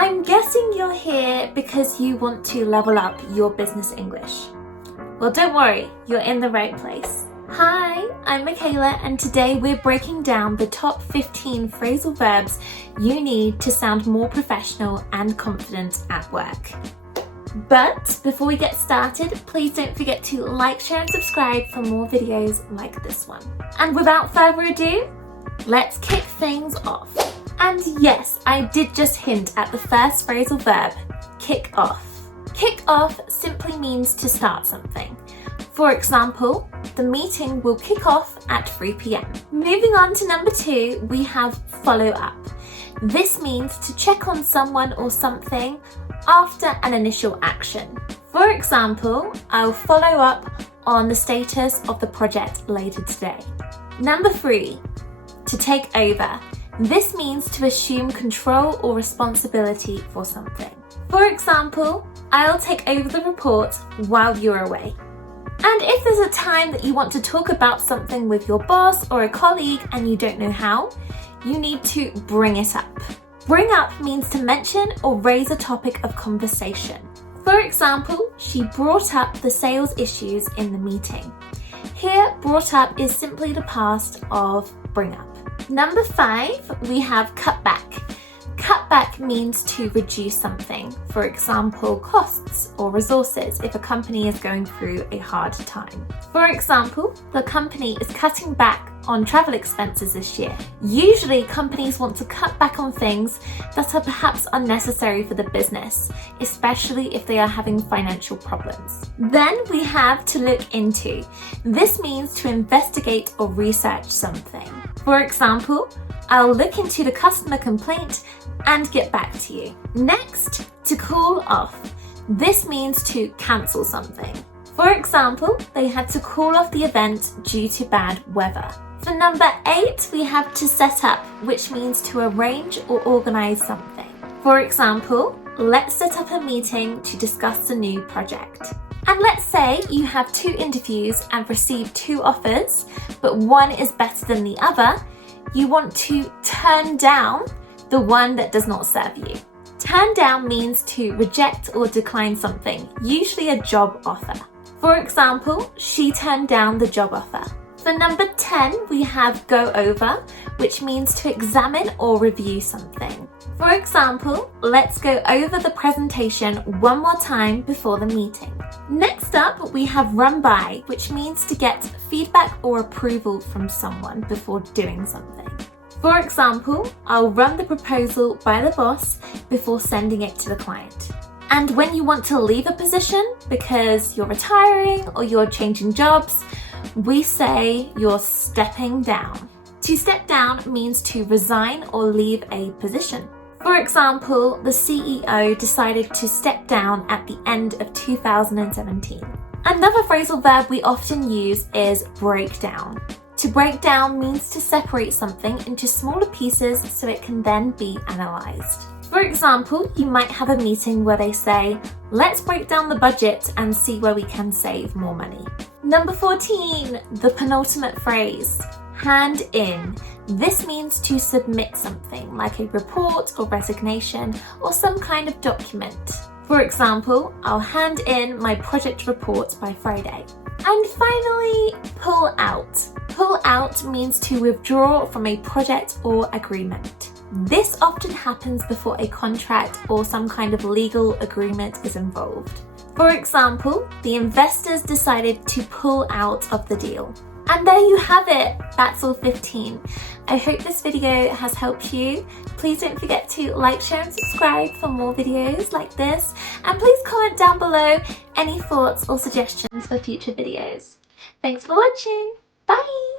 I'm guessing you're here because you want to level up your business English. Well, don't worry, you're in the right place. Hi, I'm Michaela, and today we're breaking down the top 15 phrasal verbs you need to sound more professional and confident at work. But before we get started, please don't forget to like, share and subscribe for more videos like this one. And without further ado, let's kick things off. And yes, I did just hint at the first phrasal verb, kick off. Kick off simply means to start something. For example, the meeting will kick off at 3 p.m. Moving on to number 2, we have follow up. This means to check on someone or something after an initial action. For example, I'll follow up on the status of the project later today. Number 3, to take over. This means to assume control or responsibility for something. For example, I'll take over the report while you're away. And if there's a time that you want to talk about something with your boss or a colleague and you don't know how, you need to bring it up. Bring up means to mention or raise a topic of conversation. For example, she brought up the sales issues in the meeting. Here, brought up is simply the past of bring up. Number 5, we have cut back. Cut back means to reduce something, for example, costs or resources if a company is going through a hard time. For example, the company is cutting back on travel expenses this year. Usually, companies want to cut back on things that are perhaps unnecessary for the business, especially if they are having financial problems. Then we have to look into. This means to investigate or research something. For example, I'll look into the customer complaint and get back to you. Next, to cool off. This means to cancel something. For example, they had to call off the event due to bad weather. For number 8, we have to set up, which means to arrange or organize something. For example, let's set up a meeting to discuss a new project. And let's say you have 2 interviews and receive 2 offers, but one is better than the other. You want to turn down the one that does not serve you. Turn down means to reject or decline something, usually a job offer. For example, she turned down the job offer. For number 10, we have go over, which means to examine or review something. For example, let's go over the presentation one more time before the meeting. Next up, we have run by, which means to get feedback or approval from someone before doing something. For example, I'll run the proposal by the boss before sending it to the client. And when you want to leave a position because you're retiring or you're changing jobs, we say you're stepping down. To step down means to resign or leave a position. For example, the CEO decided to step down at the end of 2017. Another phrasal verb we often use is break down. To break down means to separate something into smaller pieces so it can then be analysed. For example, you might have a meeting where they say, let's break down the budget and see where we can save more money. Number 14, the penultimate phrase, hand in. This means to submit something like a report or resignation or some kind of document. For example, I'll hand in my project report by Friday. And finally, pull out. Pull out means to withdraw from a project or agreement. This often happens before a contract or some kind of legal agreement is involved. For example, the investors decided to pull out of the deal. And there you have it, that's all 15. I hope this video has helped you. Please don't forget to like, share and subscribe for more videos like this. And please comment down below any thoughts or suggestions for future videos. Thanks for watching, bye!